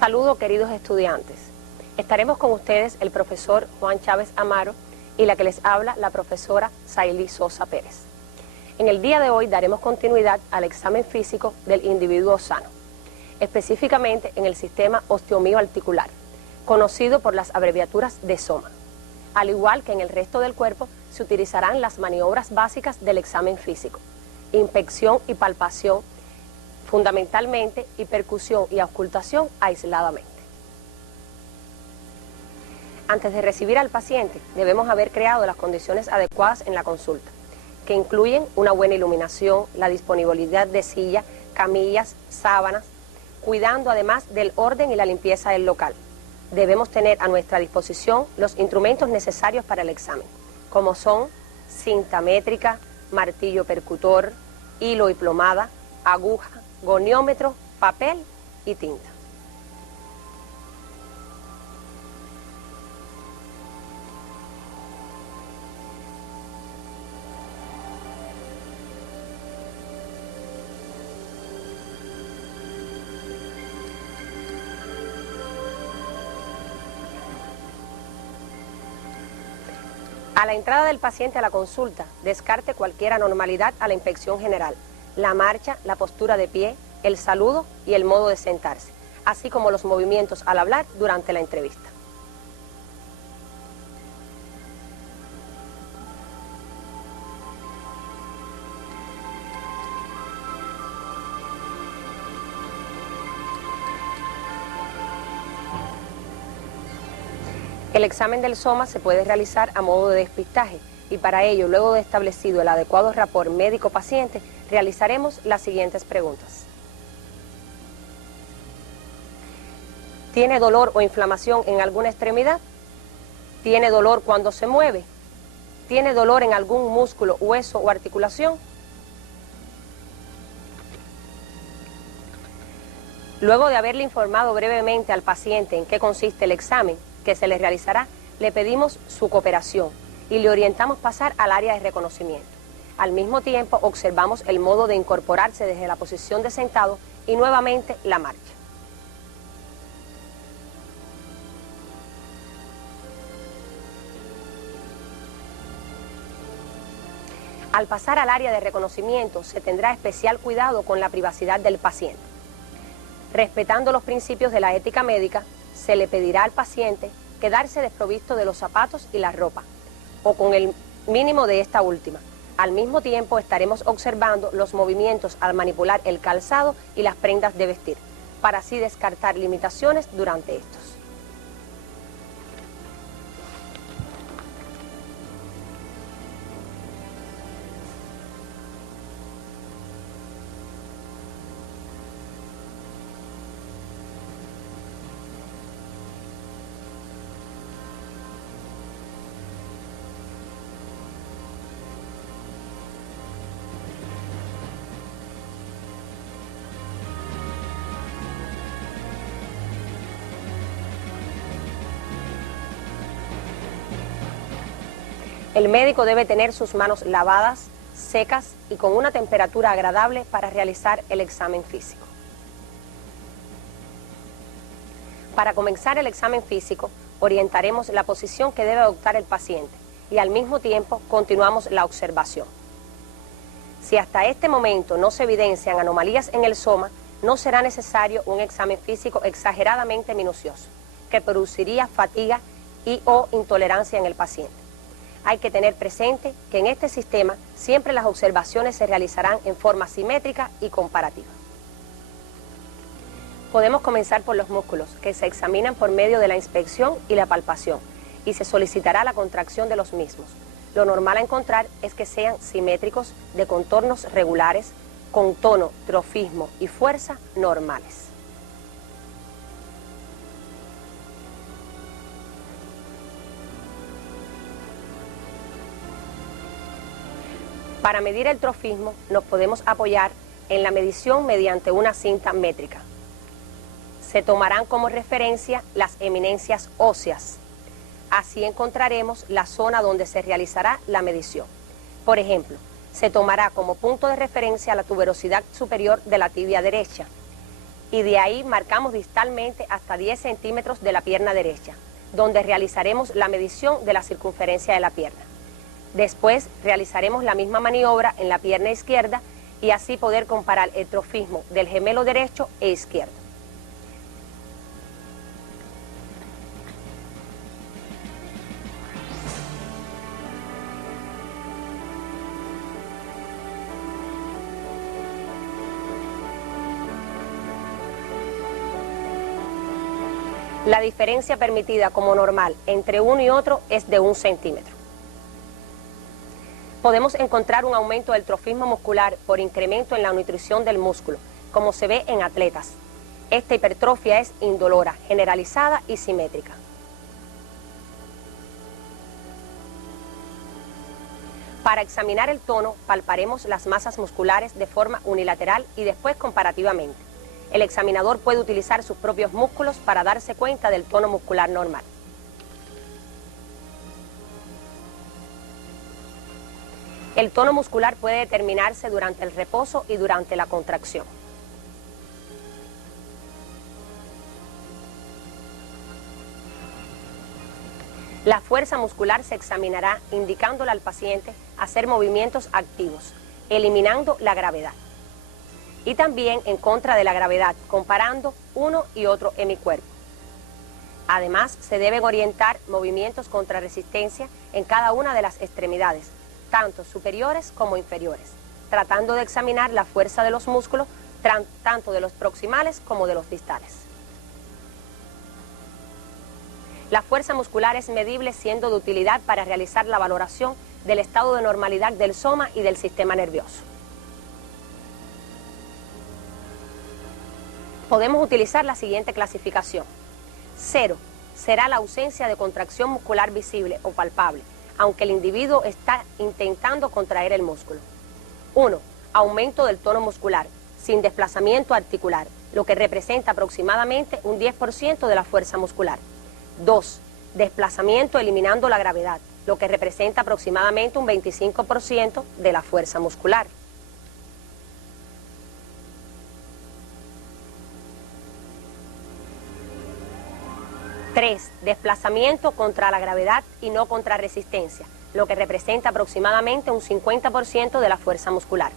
Saludos, queridos estudiantes. Estaremos con ustedes el profesor Juan Chávez Amaro y la que les habla, la profesora Saily Sosa Pérez. En el día de hoy daremos continuidad al examen físico del individuo sano, específicamente en el sistema osteomioarticular, conocido por las abreviaturas de SOMA. Al igual que en el resto del cuerpo, se utilizarán las maniobras básicas del examen físico: inspección y palpación, fundamentalmente, y percusión y auscultación aisladamente. Antes de recibir al paciente, debemos haber creado las condiciones adecuadas en la consulta, que incluyen una buena iluminación, la disponibilidad de silla, camillas, sábanas, cuidando además del orden y la limpieza del local. Debemos tener a nuestra disposición los instrumentos necesarios para el examen, como son cinta métrica, martillo percutor, hilo y plomada, aguja, goniómetro, papel y tinta. A la entrada del paciente a la consulta, descarte cualquier anormalidad a la inspección general: la marcha, la postura de pie, el saludo y el modo de sentarse, así como los movimientos al hablar durante la entrevista. El examen del SOMA se puede realizar a modo de despistaje y para ello, luego de establecido el adecuado rapport médico-paciente, realizaremos las siguientes preguntas. ¿Tiene dolor o inflamación en alguna extremidad? ¿Tiene dolor cuando se mueve? ¿Tiene dolor en algún músculo, hueso o articulación? Luego de haberle informado brevemente al paciente en qué consiste el examen que se le realizará, le pedimos su cooperación y le orientamos pasar al área de reconocimiento. Al mismo tiempo, observamos el modo de incorporarse desde la posición de sentado y nuevamente la marcha. Al pasar al área de reconocimiento, se tendrá especial cuidado con la privacidad del paciente. Respetando los principios de la ética médica, se le pedirá al paciente quedarse desprovisto de los zapatos y la ropa, o con el mínimo de esta última. Al mismo tiempo estaremos observando los movimientos al manipular el calzado y las prendas de vestir, para así descartar limitaciones durante estos. El médico debe tener sus manos lavadas, secas y con una temperatura agradable para realizar el examen físico. Para comenzar el examen físico, orientaremos la posición que debe adoptar el paciente y al mismo tiempo continuamos la observación. Si hasta este momento no se evidencian anomalías en el SOMA, no será necesario un examen físico exageradamente minucioso, que produciría fatiga y o intolerancia en el paciente. Hay que tener presente que en este sistema siempre las observaciones se realizarán en forma simétrica y comparativa. Podemos comenzar por los músculos, que se examinan por medio de la inspección y la palpación, y se solicitará la contracción de los mismos. Lo normal a encontrar es que sean simétricos, de contornos regulares, con tono, trofismo y fuerza normales. Para medir el trofismo nos podemos apoyar en la medición mediante una cinta métrica. Se tomarán como referencia las eminencias óseas. Así encontraremos la zona donde se realizará la medición. Por ejemplo, se tomará como punto de referencia la tuberosidad superior de la tibia derecha y de ahí marcamos distalmente hasta 10 centímetros de la pierna derecha, donde realizaremos la medición de la circunferencia de la pierna. Después realizaremos la misma maniobra en la pierna izquierda y así poder comparar el trofismo del gemelo derecho e izquierdo. La diferencia permitida como normal entre uno y otro es de 1 centímetro. Podemos encontrar un aumento del trofismo muscular por incremento en la nutrición del músculo, como se ve en atletas. Esta hipertrofia es indolora, generalizada y simétrica. Para examinar el tono, palparemos las masas musculares de forma unilateral y después comparativamente. El examinador puede utilizar sus propios músculos para darse cuenta del tono muscular normal. El tono muscular puede determinarse durante el reposo y durante la contracción. La fuerza muscular se examinará indicándole al paciente hacer movimientos activos, eliminando la gravedad. Y también en contra de la gravedad, comparando uno y otro hemicuerpo. Además, se deben orientar movimientos contra resistencia en cada una de las extremidades, tanto superiores como inferiores, tratando de examinar la fuerza de los músculos, tanto de los proximales como de los distales. La fuerza muscular es medible siendo de utilidad para realizar la valoración del estado de normalidad del soma y del sistema nervioso. Podemos utilizar la siguiente clasificación. 0 será la ausencia de contracción muscular visible o palpable, aunque el individuo está intentando contraer el músculo. 1. Aumento del tono muscular, sin desplazamiento articular, lo que representa aproximadamente un 10% de la fuerza muscular. 2. Desplazamiento eliminando la gravedad, lo que representa aproximadamente un 25% de la fuerza muscular. 3. Desplazamiento contra la gravedad y no contra resistencia, lo que representa aproximadamente un 50% de la fuerza muscular.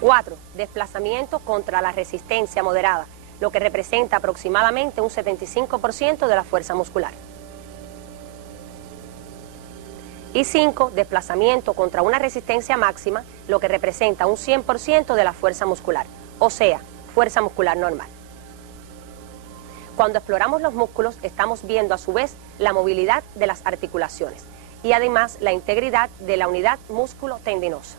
4. Desplazamiento contra la resistencia moderada, lo que representa aproximadamente un 75% de la fuerza muscular. Y 5. Desplazamiento contra una resistencia máxima, lo que representa un 100% de la fuerza muscular, o sea, fuerza muscular normal. Cuando exploramos los músculos, estamos viendo a su vez la movilidad de las articulaciones y además la integridad de la unidad músculo-tendinosa.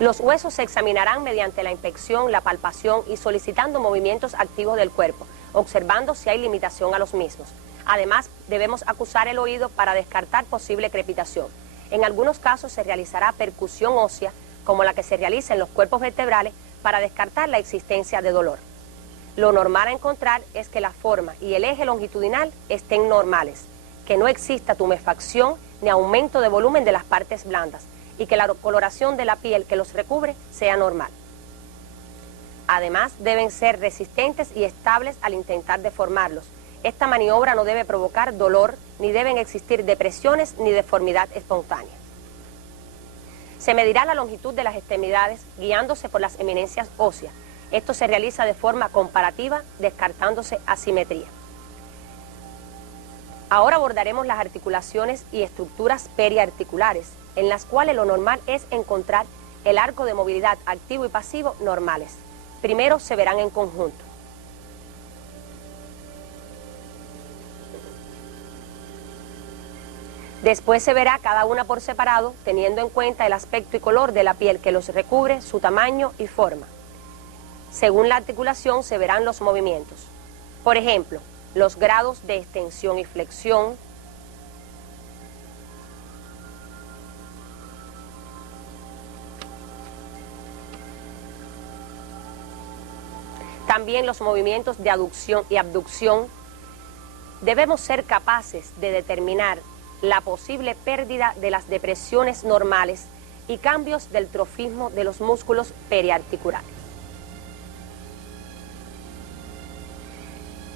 Los huesos se examinarán mediante la inspección, la palpación y solicitando movimientos activos del cuerpo, observando si hay limitación a los mismos. Además, debemos acusar el oído para descartar posible crepitación. En algunos casos se realizará percusión ósea, como la que se realiza en los cuerpos vertebrales, para descartar la existencia de dolor. Lo normal a encontrar es que la forma y el eje longitudinal estén normales, que no exista tumefacción ni aumento de volumen de las partes blandas, y que la coloración de la piel que los recubre sea normal. Además, deben ser resistentes y estables al intentar deformarlos. Esta maniobra no debe provocar dolor, ni deben existir depresiones ni deformidad espontánea. Se medirá la longitud de las extremidades guiándose por las eminencias óseas. Esto se realiza de forma comparativa, descartándose asimetría. Ahora abordaremos las articulaciones y estructuras periarticulares, en las cuales lo normal es encontrar el arco de movilidad activo y pasivo normales. Primero se verán en conjunto. Después se verá cada una por separado, teniendo en cuenta el aspecto y color de la piel que los recubre, su tamaño y forma. Según la articulación se verán los movimientos. Por ejemplo, los grados de extensión y flexión, también los movimientos de aducción y abducción, debemos ser capaces de determinar la posible pérdida de las depresiones normales y cambios del trofismo de los músculos periarticulares.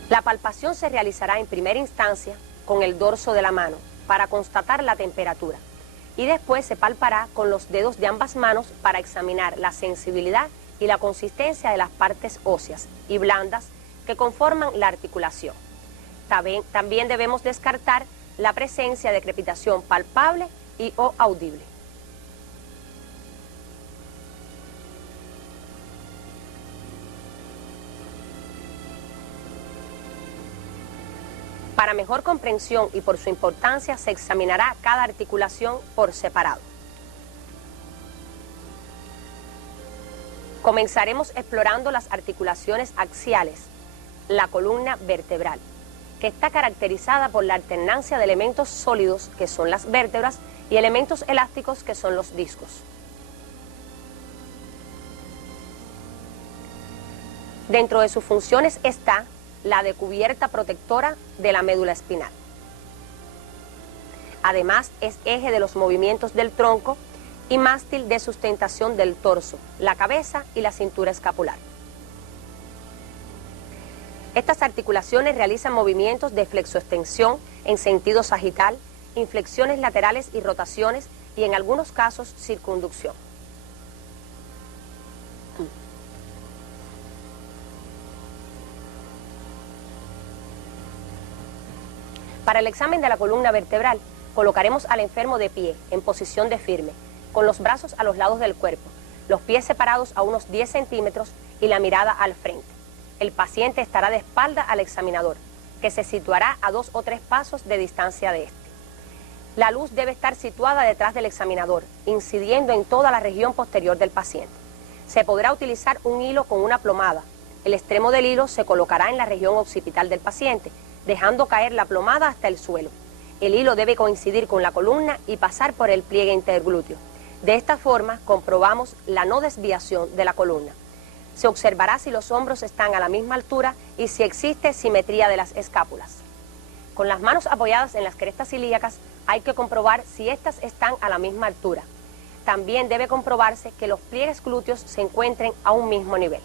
La palpación se realizará en primera instancia con el dorso de la mano para constatar la temperatura y después se palpará con los dedos de ambas manos para examinar la sensibilidad y la consistencia de las partes óseas y blandas que conforman la articulación. También debemos descartar la presencia de crepitación palpable y o audible. Para mejor comprensión y por su importancia se examinará cada articulación por separado. Comenzaremos explorando las articulaciones axiales, la columna vertebral, que está caracterizada por la alternancia de elementos sólidos, que son las vértebras, y elementos elásticos, que son los discos. Dentro de sus funciones está la de cubierta protectora de la médula espinal. Además, es eje de los movimientos del tronco y mástil de sustentación del torso, la cabeza y la cintura escapular. Estas articulaciones realizan movimientos de flexoextensión en sentido sagital, inflexiones laterales y rotaciones, y en algunos casos circunducción. Para el examen de la columna vertebral, colocaremos al enfermo de pie, en posición de firme, con los brazos a los lados del cuerpo, los pies separados a unos 10 centímetros y la mirada al frente. El paciente estará de espalda al examinador, que se situará a 2 o 3 pasos de distancia de este. La luz debe estar situada detrás del examinador, incidiendo en toda la región posterior del paciente. Se podrá utilizar un hilo con una plomada. El extremo del hilo se colocará en la región occipital del paciente, dejando caer la plomada hasta el suelo. El hilo debe coincidir con la columna y pasar por el pliegue interglúteo. De esta forma comprobamos la no desviación de la columna. Se observará si los hombros están a la misma altura y si existe simetría de las escápulas. Con las manos apoyadas en las crestas ilíacas hay que comprobar si éstas están a la misma altura. También debe comprobarse que los pliegues glúteos se encuentren a un mismo nivel.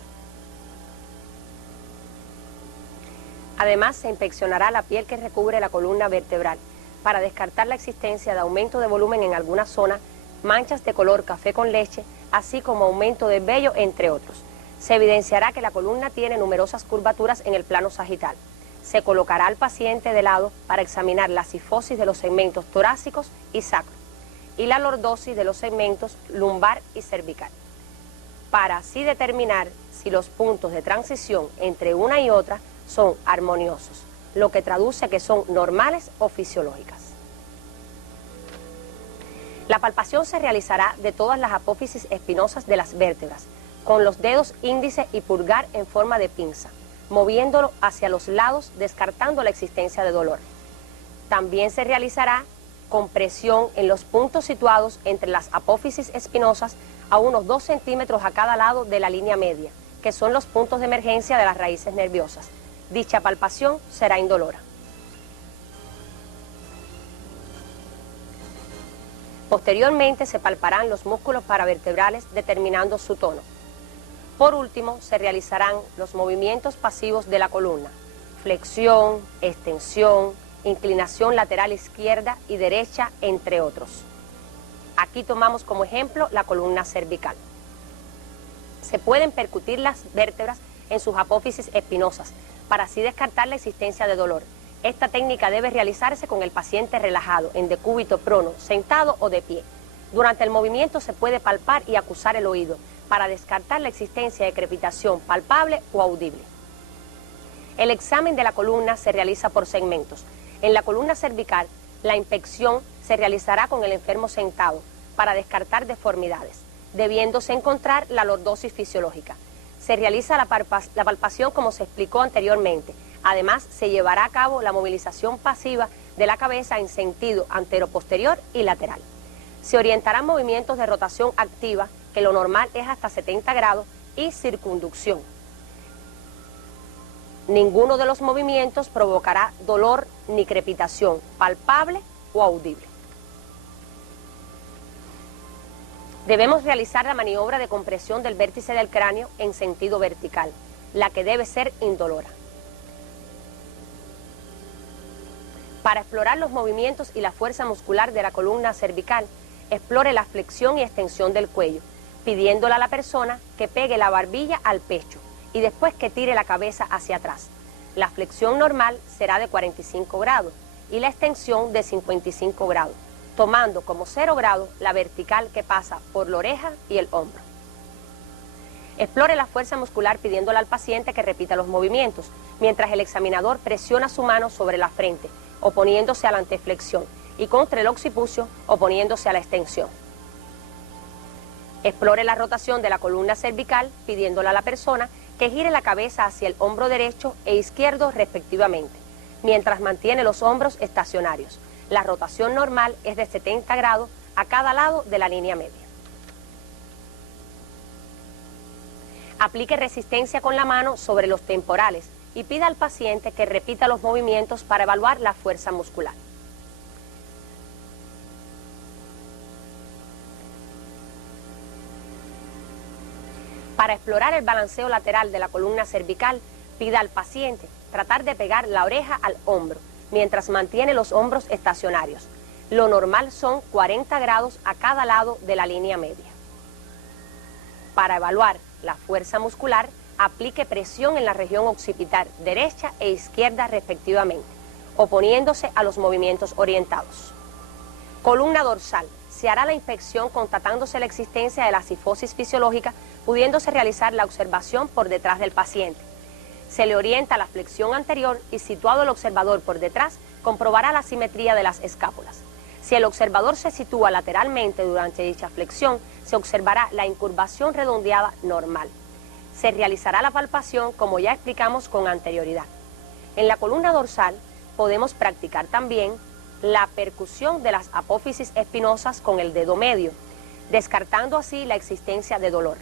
Además, se inspeccionará la piel que recubre la columna vertebral para descartar la existencia de aumento de volumen en alguna zona, manchas de color café con leche, así como aumento de vello, entre otros. Se evidenciará que la columna tiene numerosas curvaturas en el plano sagital. Se colocará al paciente de lado para examinar la cifosis de los segmentos torácicos y sacro y la lordosis de los segmentos lumbar y cervical, para así determinar si los puntos de transición entre una y otra son armoniosos, lo que traduce que son normales o fisiológicas. La palpación se realizará de todas las apófisis espinosas de las vértebras, con los dedos índice y pulgar en forma de pinza, moviéndolo hacia los lados, descartando la existencia de dolor. También se realizará compresión en los puntos situados entre las apófisis espinosas a unos 2 centímetros a cada lado de la línea media, que son los puntos de emergencia de las raíces nerviosas. Dicha palpación será indolora. Posteriormente se palparán los músculos paravertebrales determinando su tono. Por último, se realizarán los movimientos pasivos de la columna: flexión, extensión, inclinación lateral izquierda y derecha, entre otros. Aquí tomamos como ejemplo la columna cervical. Se pueden percutir las vértebras en sus apófisis espinosas para así descartar la existencia de dolor. Esta técnica debe realizarse con el paciente relajado, en decúbito prono, sentado o de pie. Durante el movimiento se puede palpar y acusar el oído para descartar la existencia de crepitación palpable o audible. El examen de la columna se realiza por segmentos. En la columna cervical, la inspección se realizará con el enfermo sentado para descartar deformidades, debiéndose encontrar la lordosis fisiológica. Se realiza la palpación como se explicó anteriormente. Además, se llevará a cabo la movilización pasiva de la cabeza en sentido antero-posterior y lateral. Se orientarán movimientos de rotación activa, que lo normal es hasta 70 grados, y circunducción. Ninguno de los movimientos provocará dolor ni crepitación palpable o audible. Debemos realizar la maniobra de compresión del vértice del cráneo en sentido vertical, la que debe ser indolora. Para explorar los movimientos y la fuerza muscular de la columna cervical, explore la flexión y extensión del cuello, pidiéndole a la persona que pegue la barbilla al pecho y después que tire la cabeza hacia atrás. La flexión normal será de 45 grados y la extensión de 55 grados, tomando como 0 grados la vertical que pasa por la oreja y el hombro. Explore la fuerza muscular pidiéndole al paciente que repita los movimientos, mientras el examinador presiona su mano sobre la frente, oponiéndose a la anteflexión, y contra el occipucio, oponiéndose a la extensión. Explore la rotación de la columna cervical pidiéndole a la persona que gire la cabeza hacia el hombro derecho e izquierdo respectivamente, mientras mantiene los hombros estacionarios. La rotación normal es de 70 grados a cada lado de la línea media. Aplique resistencia con la mano sobre los temporales y pida al paciente que repita los movimientos para evaluar la fuerza muscular. Para explorar el balanceo lateral de la columna cervical, pida al paciente tratar de pegar la oreja al hombro, mientras mantiene los hombros estacionarios. Lo normal son 40 grados a cada lado de la línea media. Para evaluar la fuerza muscular, aplique presión en la región occipital derecha e izquierda respectivamente, oponiéndose a los movimientos orientados. Columna dorsal. Se hará la inspección constatándose la existencia de la cifosis fisiológica, pudiéndose realizar la observación por detrás del paciente. Se le orienta la flexión anterior y, situado el observador por detrás, comprobará la simetría de las escápulas. Si el observador se sitúa lateralmente durante dicha flexión, se observará la incurvación redondeada normal. Se realizará la palpación como ya explicamos con anterioridad. En la columna dorsal podemos practicar también la percusión de las apófisis espinosas con el dedo medio, descartando así la existencia de dolor.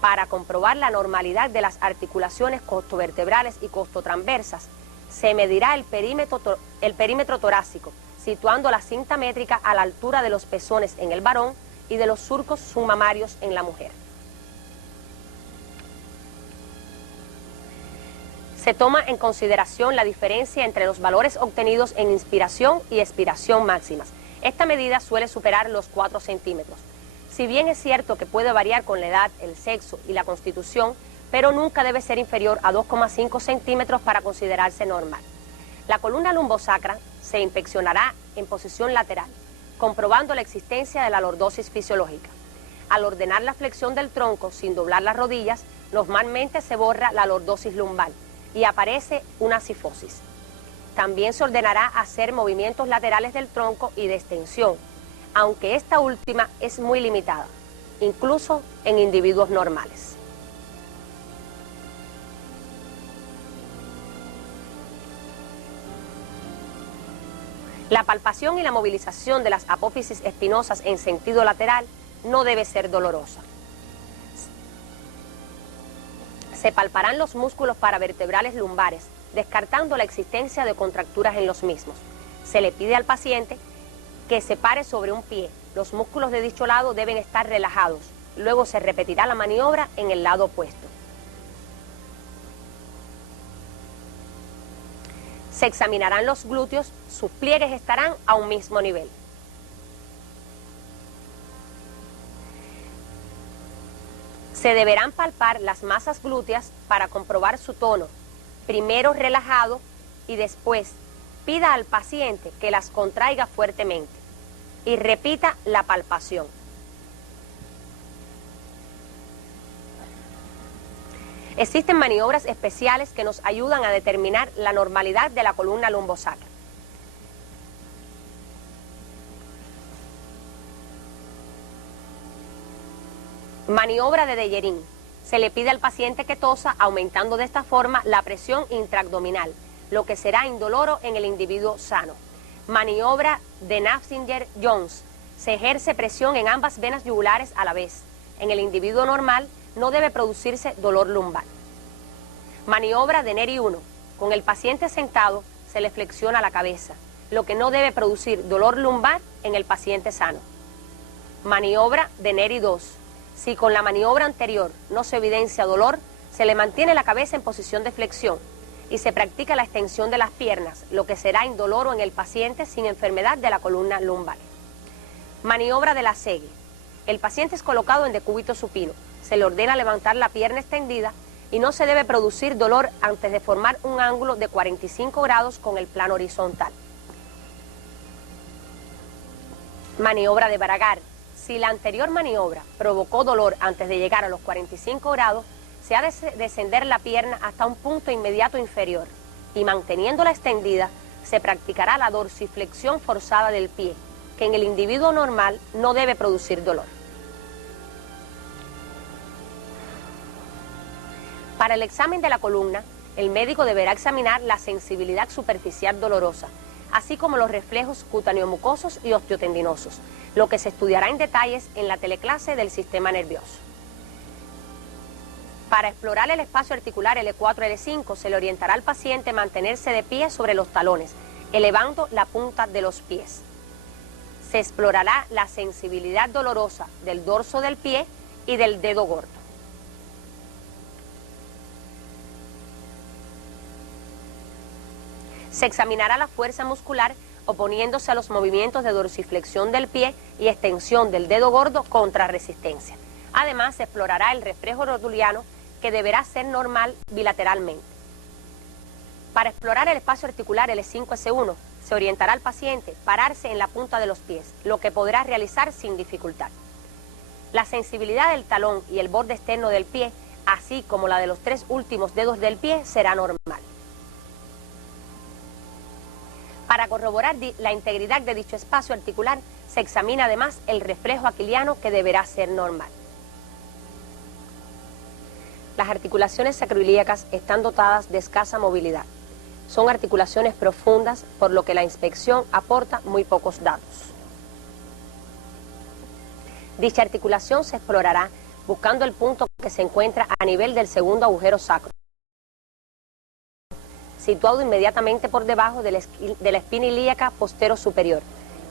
Para comprobar la normalidad de las articulaciones costovertebrales y costotransversas, se medirá el perímetro torácico, situando la cinta métrica a la altura de los pezones en el varón y de los surcos submamarios en la mujer. Se toma en consideración la diferencia entre los valores obtenidos en inspiración y expiración máximas. Esta medida suele superar los 4 centímetros. Si bien es cierto que puede variar con la edad, el sexo y la constitución, pero nunca debe ser inferior a 2,5 centímetros para considerarse normal. La columna lumbosacra se inspeccionará en posición lateral, comprobando la existencia de la lordosis fisiológica. Al ordenar la flexión del tronco sin doblar las rodillas, normalmente se borra la lordosis lumbar y aparece una cifosis. También se ordenará hacer movimientos laterales del tronco y de extensión, aunque esta última es muy limitada, incluso en individuos normales. La palpación y la movilización de las apófisis espinosas en sentido lateral no debe ser dolorosa. Se palparán los músculos paravertebrales lumbares, descartando la existencia de contracturas en los mismos. Se le pide al paciente que se pare sobre un pie. Los músculos de dicho lado deben estar relajados. Luego se repetirá la maniobra en el lado opuesto. Se examinarán los glúteos, sus pliegues estarán a un mismo nivel. Se deberán palpar las masas glúteas para comprobar su tono, primero relajado y después pida al paciente que las contraiga fuertemente y repita la palpación. Existen maniobras especiales que nos ayudan a determinar la normalidad de la columna lumbosacra. Maniobra de Dejerín. Se le pide al paciente que tosa, aumentando de esta forma la presión intraabdominal, lo que será indoloro en el individuo sano. Maniobra de Nafziger-Jones. Se ejerce presión en ambas venas yugulares a la vez. En el individuo normal no debe producirse dolor lumbar. Maniobra de Neri 1. Con el paciente sentado se le flexiona la cabeza, lo que no debe producir dolor lumbar en el paciente sano. Maniobra de Neri 2. Si con la maniobra anterior no se evidencia dolor, se le mantiene la cabeza en posición de flexión y se practica la extensión de las piernas, lo que será indoloro en el paciente sin enfermedad de la columna lumbar. Maniobra de la Segue. El paciente es colocado en decúbito supino. Se le ordena levantar la pierna extendida y no se debe producir dolor antes de formar un ángulo de 45 grados con el plano horizontal. Maniobra de Baragar. Si la anterior maniobra provocó dolor antes de llegar a los 45 grados, se ha de descender la pierna hasta un punto inmediato inferior y manteniéndola extendida, se practicará la dorsiflexión forzada del pie, que en el individuo normal no debe producir dolor. Para el examen de la columna, el médico deberá examinar la sensibilidad superficial dolorosa, así como los reflejos cutáneo-mucosos y osteotendinosos, lo que se estudiará en detalles en la teleclase del sistema nervioso. Para explorar el espacio articular L4, L5, se le orientará al paciente a mantenerse de pie sobre los talones, elevando la punta de los pies. Se explorará la sensibilidad dolorosa del dorso del pie y del dedo gordo. Se examinará la fuerza muscular oponiéndose a los movimientos de dorsiflexión del pie y extensión del dedo gordo contra resistencia. Además, se explorará el reflejo rotuliano, que deberá ser normal bilateralmente. Para explorar el espacio articular L5-S1, se orientará al paciente a pararse en la punta de los pies, lo que podrá realizar sin dificultad. La sensibilidad del talón y el borde externo del pie, así como la de los 3 últimos dedos del pie, será normal. Para corroborar la integridad de dicho espacio articular, se examina además el reflejo aquiliano, que deberá ser normal. Las articulaciones sacroiliacas están dotadas de escasa movilidad. Son articulaciones profundas, por lo que la inspección aporta muy pocos datos. Dicha articulación se explorará buscando el punto que se encuentra a nivel del segundo agujero sacro, situado inmediatamente por debajo de la espina ilíaca postero superior,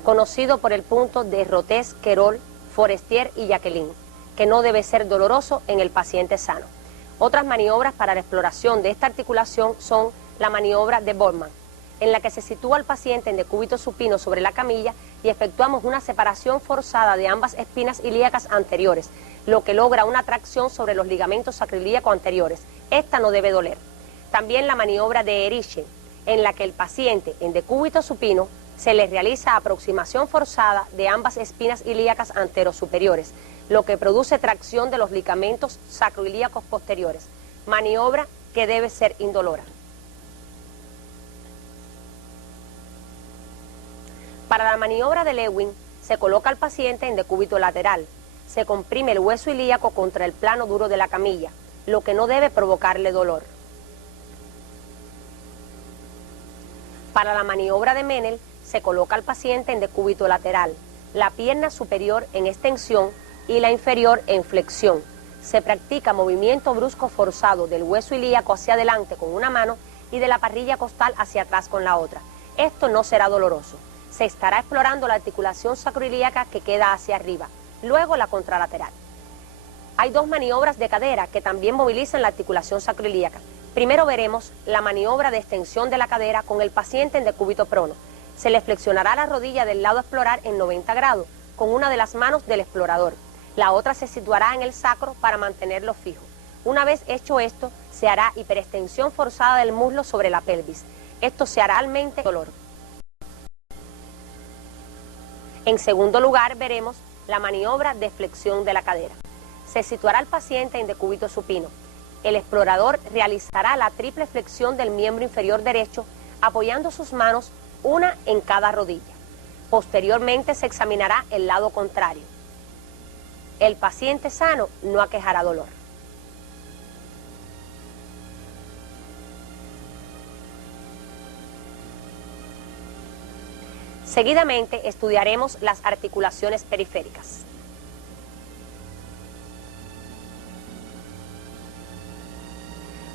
conocido por el punto de Rotés, Querol, Forestier y Jacqueline, que no debe ser doloroso en el paciente sano. Otras maniobras para la exploración de esta articulación son la maniobra de Boltzmann, en la que se sitúa al paciente en decúbito supino sobre la camilla y efectuamos una separación forzada de ambas espinas ilíacas anteriores, lo que logra una tracción sobre los ligamentos sacroiliacos anteriores. Esta no debe doler. También la maniobra de Eriche, en la que el paciente en decúbito supino se le realiza aproximación forzada de ambas espinas ilíacas anterosuperiores, lo que produce tracción de los ligamentos sacroiliacos posteriores, maniobra que debe ser indolora. Para la maniobra de Lewin, se coloca al paciente en decúbito lateral, se comprime el hueso ilíaco contra el plano duro de la camilla, lo que no debe provocarle dolor. Para la maniobra de Menel, se coloca al paciente en decúbito lateral, la pierna superior en extensión y la inferior en flexión. Se practica movimiento brusco forzado del hueso ilíaco hacia adelante con una mano y de la parrilla costal hacia atrás con la otra. Esto no será doloroso. Se estará explorando la articulación sacroiliaca que queda hacia arriba, luego la contralateral. Hay 2 maniobras de cadera que también movilizan la articulación sacroiliaca. Primero veremos la maniobra de extensión de la cadera con el paciente en decúbito prono. Se le flexionará la rodilla del lado a explorar en 90 grados con una de las manos del explorador. La otra se situará en el sacro para mantenerlo fijo. Una vez hecho esto, se hará hiperextensión forzada del muslo sobre la pelvis. Esto se hará realmente dolor. En segundo lugar, veremos la maniobra de flexión de la cadera. Se situará el paciente en decúbito supino. El explorador realizará la triple flexión del miembro inferior derecho, apoyando sus manos una en cada rodilla. Posteriormente se examinará el lado contrario. El paciente sano no aquejará dolor. Seguidamente estudiaremos las articulaciones periféricas.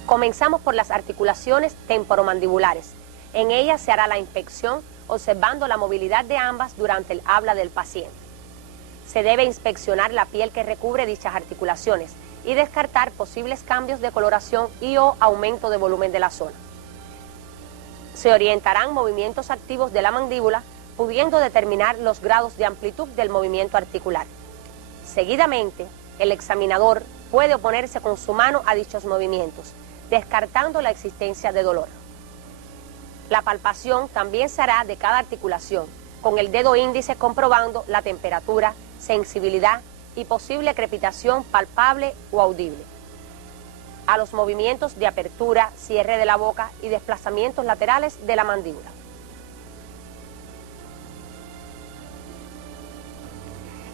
Comenzamos por las articulaciones temporomandibulares. En ellas se hará la inspección observando la movilidad de ambas durante el habla del paciente. Se debe inspeccionar la piel que recubre dichas articulaciones y descartar posibles cambios de coloración y o aumento de volumen de la zona. Se orientarán movimientos activos de la mandíbula, pudiendo determinar los grados de amplitud del movimiento articular. Seguidamente, el examinador puede oponerse con su mano a dichos movimientos, descartando la existencia de dolor. La palpación también se hará de cada articulación, con el dedo índice comprobando la temperatura, sensibilidad y posible crepitación palpable o audible. A los movimientos de apertura, cierre de la boca y desplazamientos laterales de la mandíbula.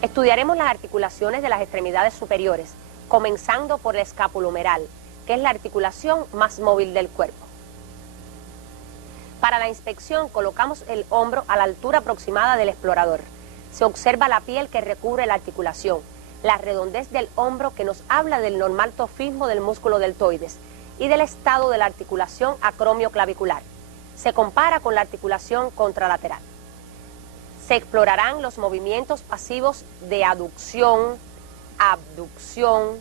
Estudiaremos las articulaciones de las extremidades superiores, comenzando por la escapulohumeral, que es la articulación más móvil del cuerpo. Para la inspección colocamos el hombro a la altura aproximada del explorador. Se observa la piel que recubre la articulación, la redondez del hombro que nos habla del normal trofismo del músculo deltoides y del estado de la articulación acromioclavicular. Se compara con la articulación contralateral. Se explorarán los movimientos pasivos de aducción, abducción,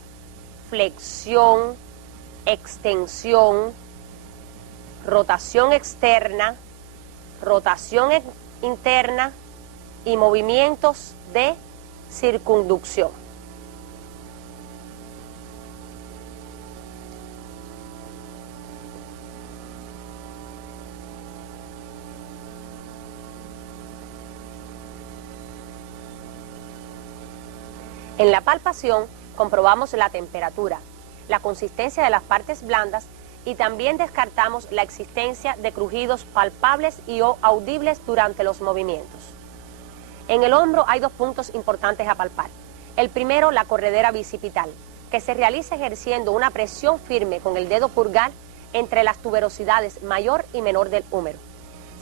flexión, extensión, rotación externa, rotación interna y movimientos de circunducción. En la palpación comprobamos la temperatura, la consistencia de las partes blandas y también descartamos la existencia de crujidos palpables y o audibles durante los movimientos. En el hombro hay dos puntos importantes a palpar. El primero, la corredera bicipital, que se realiza ejerciendo una presión firme con el dedo pulgar entre las tuberosidades mayor y menor del húmero.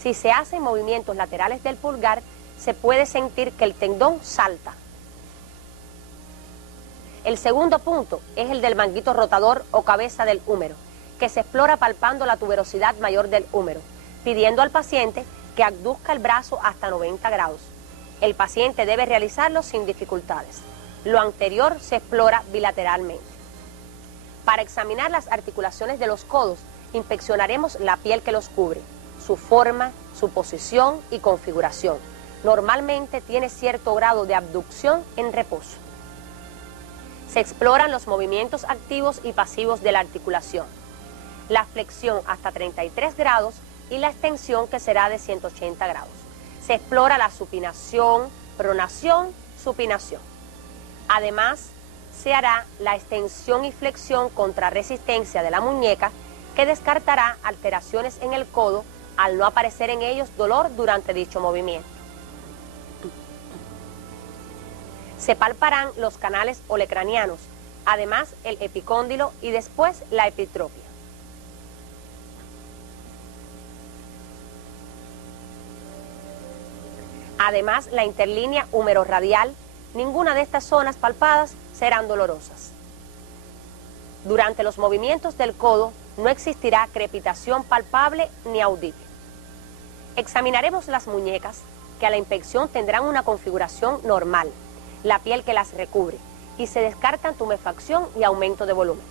Si se hacen movimientos laterales del pulgar, se puede sentir que el tendón salta. El segundo punto es el del manguito rotador o cabeza del húmero, que se explora palpando la tuberosidad mayor del húmero, pidiendo al paciente que abduzca el brazo hasta 90 grados. El paciente debe realizarlo sin dificultades. Lo anterior se explora bilateralmente. Para examinar las articulaciones de los codos, inspeccionaremos la piel que los cubre, su forma, su posición y configuración. Normalmente tiene cierto grado de abducción en reposo. Se exploran los movimientos activos y pasivos de la articulación, la flexión hasta 33 grados y la extensión que será de 180 grados. Se explora la supinación, pronación, supinación. Además, se hará la extensión y flexión contra resistencia de la muñeca, que descartará alteraciones en el codo al no aparecer en ellos dolor durante dicho movimiento. Se palparán los canales olecranianos, además el epicóndilo y después la epitropia. Además, la interlínea húmero-radial, ninguna de estas zonas palpadas serán dolorosas. Durante los movimientos del codo no existirá crepitación palpable ni audible. Examinaremos las muñecas, que a la inspección tendrán una configuración normal, la piel que las recubre, y se descartan tumefacción y aumento de volumen.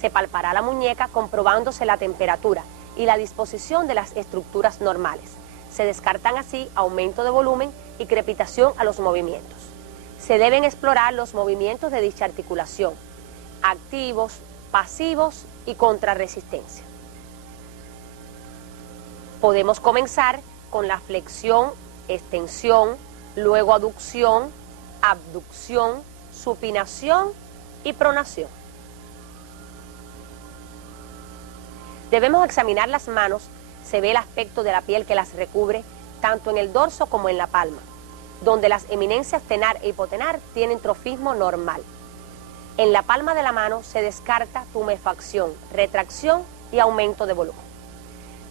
Se palpará la muñeca comprobándose la temperatura y la disposición de las estructuras normales. Se descartan así aumento de volumen y crepitación a los movimientos. Se deben explorar los movimientos de dicha articulación, activos, pasivos y contrarresistencia. Podemos comenzar con la flexión, extensión, luego aducción, abducción, supinación y pronación. Debemos examinar las manos. Se ve el aspecto de la piel que las recubre, tanto en el dorso como en la palma, donde las eminencias tenar e hipotenar tienen trofismo normal. En la palma de la mano se descarta tumefacción, retracción y aumento de volumen.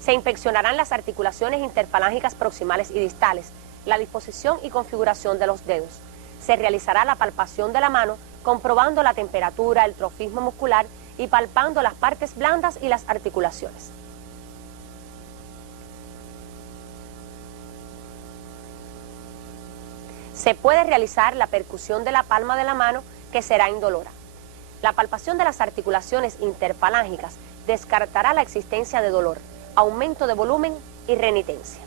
Se inspeccionarán las articulaciones interfalángicas proximales y distales, la disposición y configuración de los dedos. Se realizará la palpación de la mano, comprobando la temperatura, el trofismo muscular y palpando las partes blandas y las articulaciones. Se puede realizar la percusión de la palma de la mano, que será indolora. La palpación de las articulaciones interfalángicas descartará la existencia de dolor, aumento de volumen y renitencia.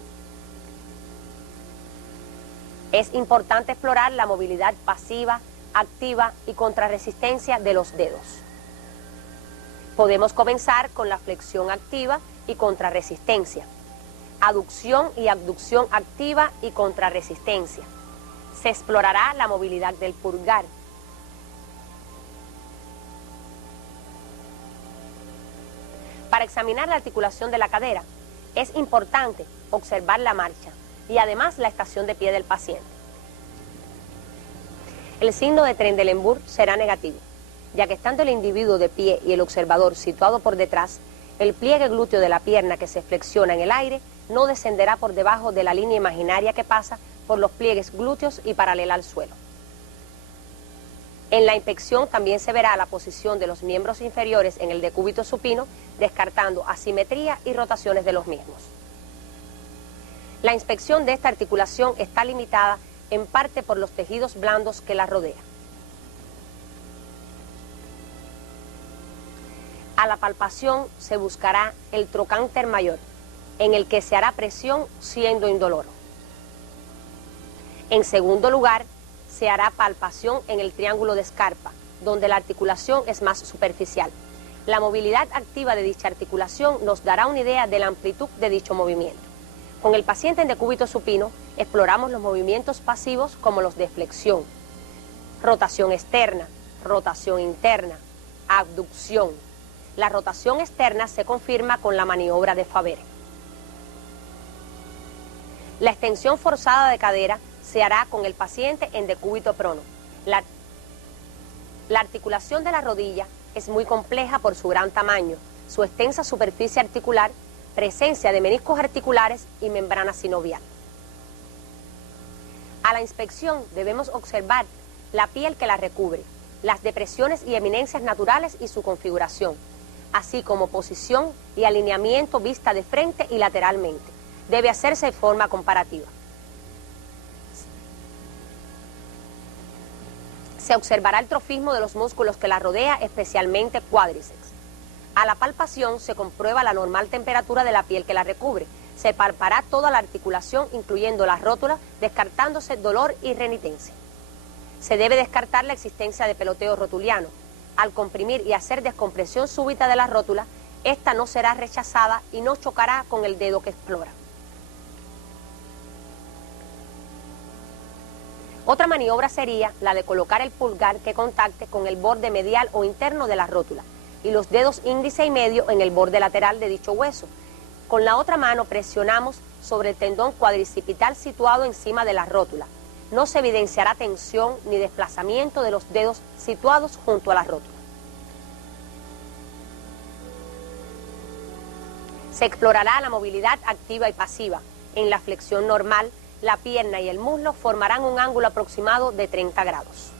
Es importante explorar la movilidad pasiva, activa y contrarresistencia de los dedos. Podemos comenzar con la flexión activa y contrarresistencia, aducción y abducción activa y contrarresistencia. Se explorará la movilidad del pulgar. Para examinar la articulación de la cadera, es importante observar la marcha y además la estación de pie del paciente. El signo de Trendelenburg será negativo, ya que estando el individuo de pie y el observador situado por detrás, el pliegue glúteo de la pierna que se flexiona en el aire no descenderá por debajo de la línea imaginaria que pasa por los pliegues glúteos y paralela al suelo. En la inspección también se verá la posición de los miembros inferiores en el decúbito supino, descartando asimetría y rotaciones de los mismos. La inspección de esta articulación está limitada en parte por los tejidos blandos que la rodean. A la palpación se buscará el trocánter mayor, en el que se hará presión siendo indoloro. En segundo lugar, se hará palpación en el triángulo de Scarpa, donde la articulación es más superficial. La movilidad activa de dicha articulación nos dará una idea de la amplitud de dicho movimiento. Con el paciente en decúbito supino, exploramos los movimientos pasivos como los de flexión, rotación externa, rotación interna, abducción. La rotación externa se confirma con la maniobra de Favere. La extensión forzada de cadera se hará con el paciente en decúbito prono. La articulación de la rodilla es muy compleja por su gran tamaño, su extensa superficie articular, presencia de meniscos articulares y membrana sinovial. A la inspección debemos observar la piel que la recubre, las depresiones y eminencias naturales y su configuración, así como posición y alineamiento vista de frente y lateralmente. Debe hacerse de forma comparativa. Se observará el trofismo de los músculos que la rodea, especialmente cuádriceps. A la palpación se comprueba la normal temperatura de la piel que la recubre. Se palpará toda la articulación, incluyendo las rótulas, descartándose dolor y renitencia. Se debe descartar la existencia de peloteo rotuliano. Al comprimir y hacer descompresión súbita de la rótula, esta no será rechazada y no chocará con el dedo que explora. Otra maniobra sería la de colocar el pulgar que contacte con el borde medial o interno de la rótula y los dedos índice y medio en el borde lateral de dicho hueso. Con la otra mano presionamos sobre el tendón cuadricipital situado encima de la rótula. No se evidenciará tensión ni desplazamiento de los dedos situados junto a la rótula. Se explorará la movilidad activa y pasiva. En la flexión normal, la pierna y el muslo formarán un ángulo aproximado de 30 grados.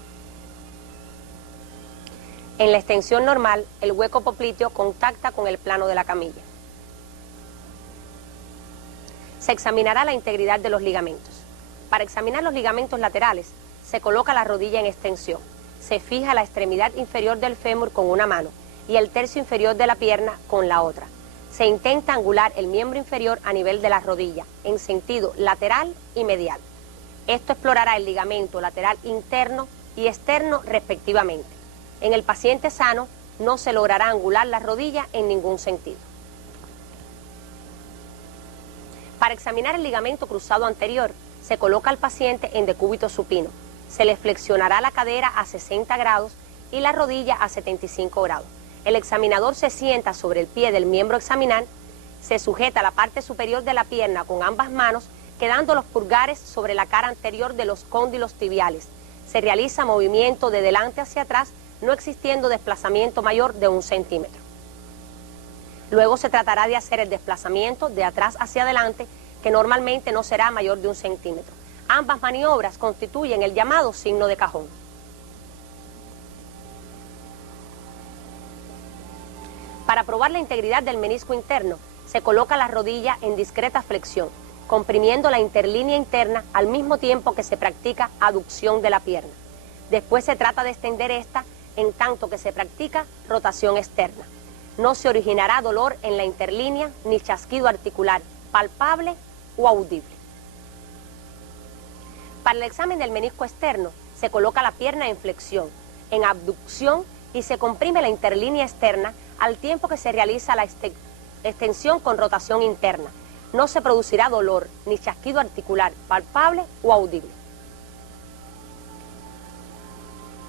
En la extensión normal, el hueco popliteo contacta con el plano de la camilla. Se examinará la integridad de los ligamentos. Para examinar los ligamentos laterales, se coloca la rodilla en extensión. Se fija la extremidad inferior del fémur con una mano y el tercio inferior de la pierna con la otra. Se intenta angular el miembro inferior a nivel de la rodilla, en sentido lateral y medial. Esto explorará el ligamento lateral interno y externo respectivamente. En el paciente sano no se logrará angular la rodilla en ningún sentido. Para examinar el ligamento cruzado anterior, se coloca al paciente en decúbito supino. Se le flexionará la cadera a 60 grados y la rodilla a 75 grados. El examinador se sienta sobre el pie del miembro examinante, se sujeta la parte superior de la pierna con ambas manos, quedando los pulgares sobre la cara anterior de los cóndilos tibiales. Se realiza movimiento de delante hacia atrás, no existiendo desplazamiento mayor de 1 centímetro. Luego se tratará de hacer el desplazamiento de atrás hacia adelante, que normalmente no será mayor de 1 centímetro. Ambas maniobras constituyen el llamado signo de cajón. Para probar la integridad del menisco interno, se coloca la rodilla en discreta flexión, comprimiendo la interlínea interna al mismo tiempo que se practica aducción de la pierna. Después se trata de extender esta en tanto que se practica rotación externa. No se originará dolor en la interlínea ni chasquido articular, palpable o audible. Para el examen del menisco externo, se coloca la pierna en flexión, en abducción y se comprime la interlínea externa al tiempo que se realiza la extensión con rotación interna. No se producirá dolor ni chasquido articular, palpable o audible.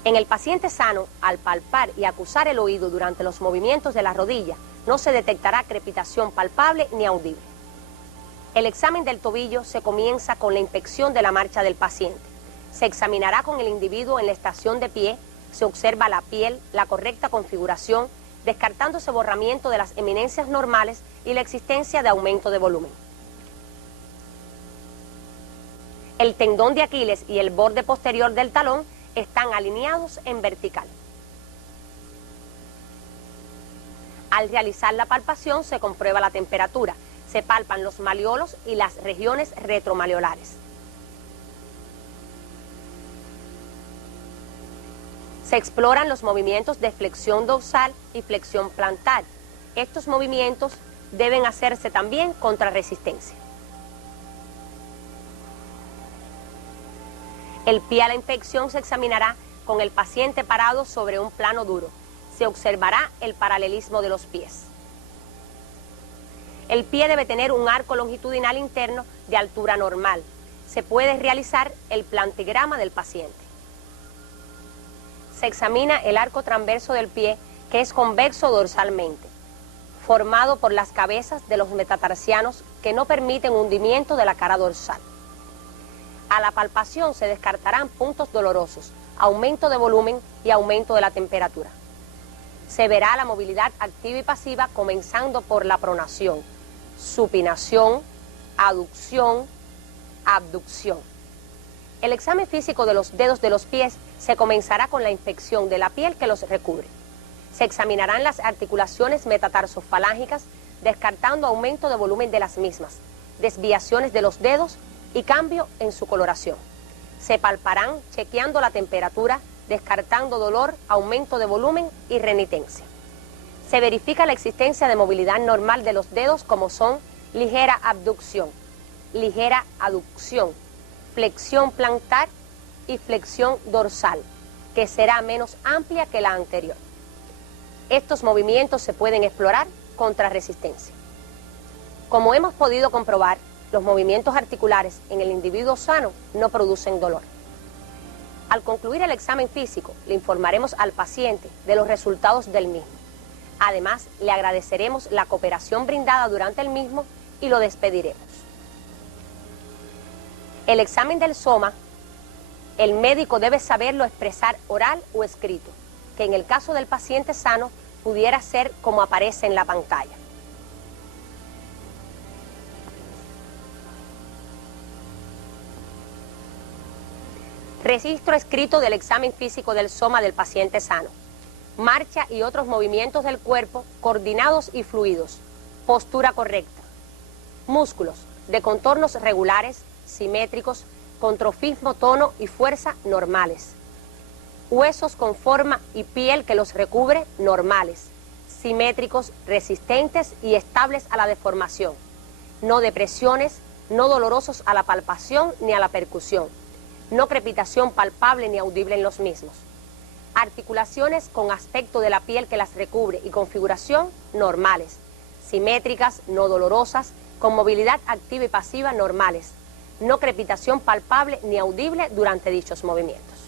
En el paciente sano, al palpar y acusar el oído durante los movimientos de la rodilla, no se detectará crepitación palpable ni audible. El examen del tobillo se comienza con la inspección de la marcha del paciente. Se examinará con el individuo en la estación de pie, se observa la piel, la correcta configuración, descartándose borramiento de las eminencias normales y la existencia de aumento de volumen. El tendón de Aquiles y el borde posterior del talón están alineados en vertical. Al realizar la palpación se comprueba la temperatura, se palpan los malleolos y las regiones retromaleolares. Se exploran los movimientos de flexión dorsal y flexión plantar. Estos movimientos deben hacerse también contra resistencia. El pie a la inspección se examinará con el paciente parado sobre un plano duro. Se observará el paralelismo de los pies. El pie debe tener un arco longitudinal interno de altura normal. Se puede realizar el plantigrama del paciente. Se examina el arco transverso del pie, que es convexo dorsalmente, formado por las cabezas de los metatarsianos que no permiten hundimiento de la cara dorsal. A la palpación se descartarán puntos dolorosos, aumento de volumen y aumento de la temperatura. Se verá la movilidad activa y pasiva comenzando por la pronación, supinación, aducción, abducción. El examen físico de los dedos de los pies se comenzará con la inspección de la piel que los recubre. Se examinarán las articulaciones metatarsofalángicas, descartando aumento de volumen de las mismas, desviaciones de los dedos y cambio en su coloración. Se palparán chequeando la temperatura, descartando dolor, aumento de volumen y renitencia. Se verifica la existencia de movilidad normal de los dedos como son ligera abducción, ligera aducción, flexión plantar y flexión dorsal, que será menos amplia que la anterior. Estos movimientos se pueden explorar contra resistencia. Como hemos podido comprobar, los movimientos articulares en el individuo sano no producen dolor. Al concluir el examen físico, le informaremos al paciente de los resultados del mismo. Además, le agradeceremos la cooperación brindada durante el mismo y lo despediremos. El examen del soma, el médico debe saberlo expresar oral o escrito, que en el caso del paciente sano pudiera ser como aparece en la pantalla. Registro escrito del examen físico del soma del paciente sano. Marcha y otros movimientos del cuerpo coordinados y fluidos. Postura correcta. Músculos de contornos regulares, simétricos, con trofismo, tono y fuerza normales. Huesos con forma y piel que los recubre normales, simétricos, resistentes y estables a la deformación. No depresiones, no dolorosos a la palpación ni a la percusión. No crepitación palpable ni audible en los mismos. Articulaciones con aspecto de la piel que las recubre y configuración normales, simétricas, no dolorosas, con movilidad activa y pasiva normales. No crepitación palpable ni audible durante dichos movimientos.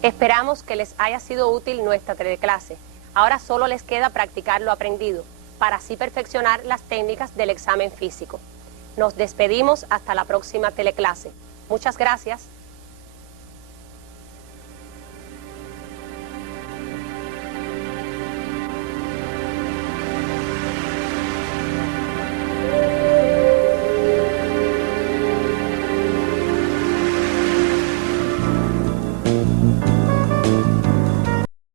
Esperamos que les haya sido útil nuestra teleclase. Ahora solo les queda practicar lo aprendido. para así perfeccionar las técnicas del examen físico. Nos despedimos hasta la próxima teleclase. Muchas gracias.